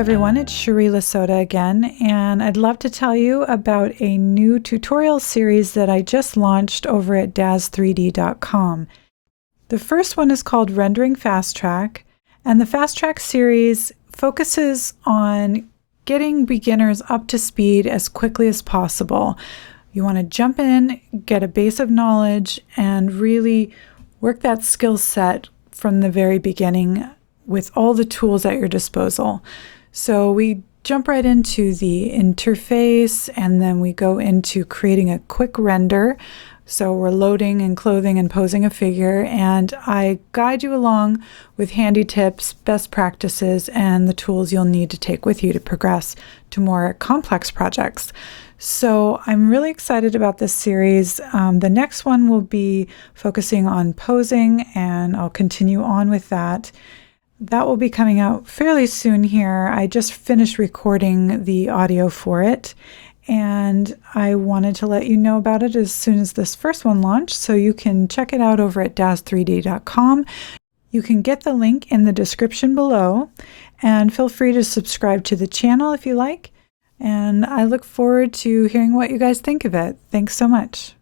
everyone, it's Cherie Lasota again, and I'd love to tell you about a new tutorial series that I just launched over at daz3d.com. The first one is called Rendering Fast Track, and the Fast Track series focuses on getting beginners up to speed as quickly as possible. You want to jump in, get a base of knowledge, and really work that skill set from the very beginning with all the tools at your disposal. So we jump right into the interface, and then we go into creating a quick render. So we're loading and clothing and posing a figure, and I guide you along with handy tips, best practices, and the tools you'll need to take with you to progress to more complex projects. So I'm really excited about this series. The next one will be focusing on posing, and I'll continue on with that. That will be coming out fairly soon here. I just finished recording the audio for it, and I wanted to let you know about it as soon as this first one launched, so you can check it out over at daz3d.com. You can get the link in the description below, and feel free to subscribe to the channel if you like, and I look forward to hearing what you guys think of it. Thanks so much.